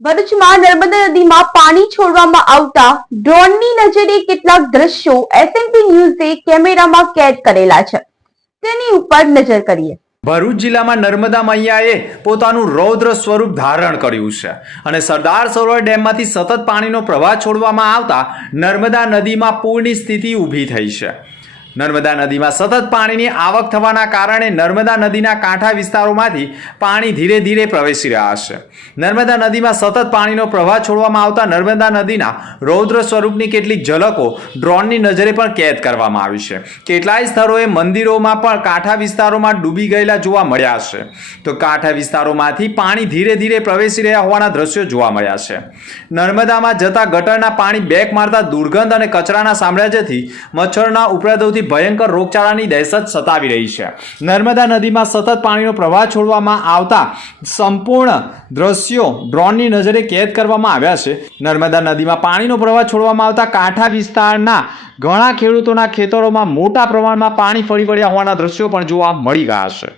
ભરૂચમાં નર્મદા નદીમાં પાણી છોડવામાં આવતા ડ્રોનની નજરે કેટલાક દ્રશ્યો એસએમપી ન્યૂઝે કેમેરામાં કેદ કરેલા છે. તેની ઉપર નજર કરીએ. ભરૂચ જિલ્લામાં નર્મદા મૈયાએ પોતાનું રૌદ્ર સ્વરૂપ ધારણ કર્યું છે અને સરદાર સરોવર ડેમમાંથી સતત પાણીનો પ્રવાહ છોડવામાં આવતા નર્મદા નદીમાં પૂરની સ્થિતિ ઊભી થઈ છે. નર્મદા નદીમાં સતત પાણીની આવક થવાના કારણે નર્મદા નદીના કાંઠા વિસ્તારોમાંથી પાણી ધીરે ધીરે પ્રવેશી રહ્યા છે. નર્મદા નદીમાં સતત પાણીનો પ્રવાહ છોડવામાં આવતા નર્મદા નદીના રૌદ્ર સ્વરૂપની કેટલીક ઝલકો ડ્રોનની નજરે પણ કેદ કરવામાં આવી છે. કેટલાય સ્થળોએ મંદિરોમાં પણ કાંઠા વિસ્તારોમાં ડૂબી ગયેલા જોવા મળ્યા છે. તો કાંઠા વિસ્તારોમાંથી પાણી ધીરે ધીરે પ્રવેશી રહ્યા હોવાના દ્રશ્યો જોવા મળ્યા છે. નર્મદામાં જતા ગટરના પાણી બેક મારતા દુર્ગંધ અને કચરાના સામ્રાજ્યથી મચ્છરના ઉપદ્રવથી ભયંકર રોગચાળાની દહેશત સતાવી રહી છે. નર્મદા નદીમાં સતત પાણીનો પ્રવાહ છોડવામાં આવતા સંપૂર્ણ દ્રશ્યો ડ્રોનની નજરે કેદ કરવામાં આવ્યા છે. નર્મદા નદીમાં પાણીનો પ્રવાહ છોડવામાં આવતા કાંઠા વિસ્તારના ઘણા ખેડૂતોના ખેતરોમાં મોટા પ્રમાણમાં પાણી ફરી વળ્યા હોવાના દ્રશ્યો પણ જોવા મળી ગયા છે.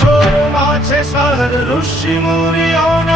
শোরুম আছে সার ঋষি মুড়ি অনা